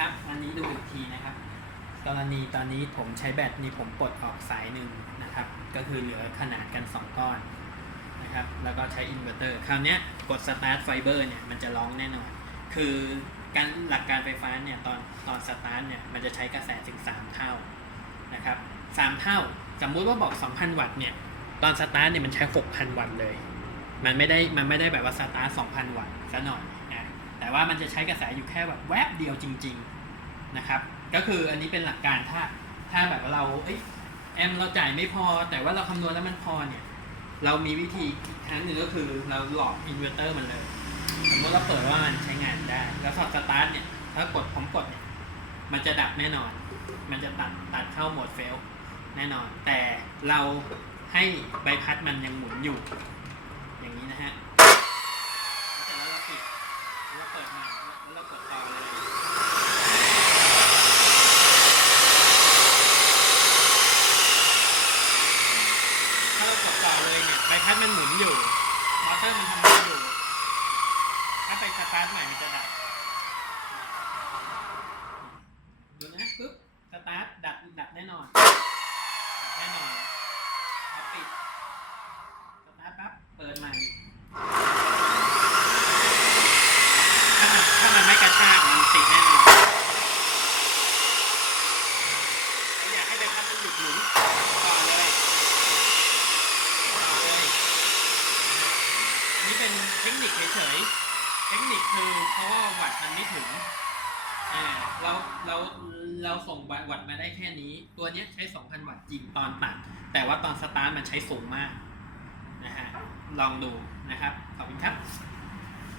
นะครับอันนี้ดูอีกทีนะครับ กรณีตอนนี้ผมใช้แบตนี่ผมปลดออกสายหนึ่งนะครับ ก็คือเหลือขนาดกัน 2 ก้อนนะครับ แล้วก็ใช้อินเวอร์เตอร์ คราวนี้กดสตาร์ทไฟเบอร์เนี่ยมันจะร้องแน่นอน คือการหลักการไฟฟ้าเนี่ยตอนตอนสตาร์ทเนี่ยมันจะใช้กระแสถึง 3 เท่านะครับ3เท่า สมมุติว่าบอก 2,000 วัตต์เนี่ยตอนสตาร์ทเนี่ยมันใช้ 6,000 วัตต์เลย มันไม่ได้มันไม่ได้แบบว่าสตาร์ท2,000 วัตต์ซะหน่อย ว่ามันจะใช้กระแสอยู่แค่แบบแวบเดียวจริง ๆนะครับ ก็คืออันนี้เป็นหลักการถ้าถ้าแบบเราเอ้ยแอมเราจ่ายไม่พอ แต่ว่าเราคำนวณแล้วมันพอเนี่ยเรามีวิธีอีกทางหนึ่งก็คือเราหลอกอินเวอร์เตอร์มันเลยสมมติเราเปิดว่ามันใช้งานได้ แล้วพอสตาร์ทเนี่ยถ้ากดผมกดเนี่ยมันจะดับแน่นอน มันจะตัดตัดเข้าโหมดเฟลแน่นอน แต่เราให้ใบพัดมันยังหมุนอยู่ ถ้าเรากดต่อเลยเนี่ยใบพัดมันหมุนอยู่มอเตอร์มันทำงานอยู่ ถ้าไปสตาร์ทใหม่มันจะดับ ดูนะปึ๊บ สตาร์ท ดับ ดับแน่นอน ดับแน่นอนพอปิด สตาร์ทปั๊บ เปิดใหม่ ถ้ามันถ้ามันไม่กระชากมันติดแน่นอนถ้าอยากให้ใบพัดมันหยุดหมุนต่อเลยต่อเลย อั นี้เป็นเทคนิคเฉยๆ เทคนิคคือเพราะว่าวัดมันไม่ถึง อ่า เราเราเราส่งวัดมาได้แค่นี้ ตัวนี้ใช้ 2,000 วัตต์จริงตอนตัด แต่ว่าตอนสตาร์ทมันใช้สูงมากนะฮะ ลองดูนะครับ ขอบคุณครับ